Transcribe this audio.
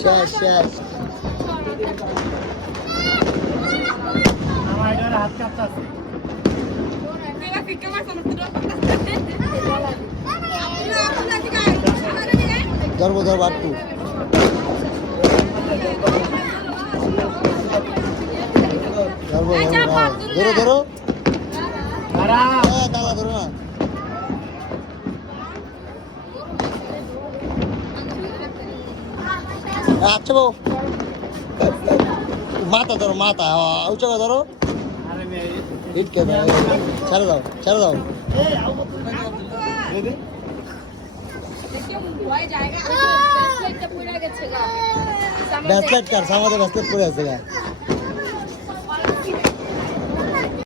শেষ শেষ হাত কাঁপতাছে ধরবো ধরবো আর টু ধরবো ধরো ধরো তালা ধরো না আচ্ছা বউ মাথা ধরো মাথা উঁচা ধরো ইটকে ছেড়ে দাও ছেড়ে দাও ব্যাসলেট কার আমাদের ব্যাসলেট পড়ে আছে গা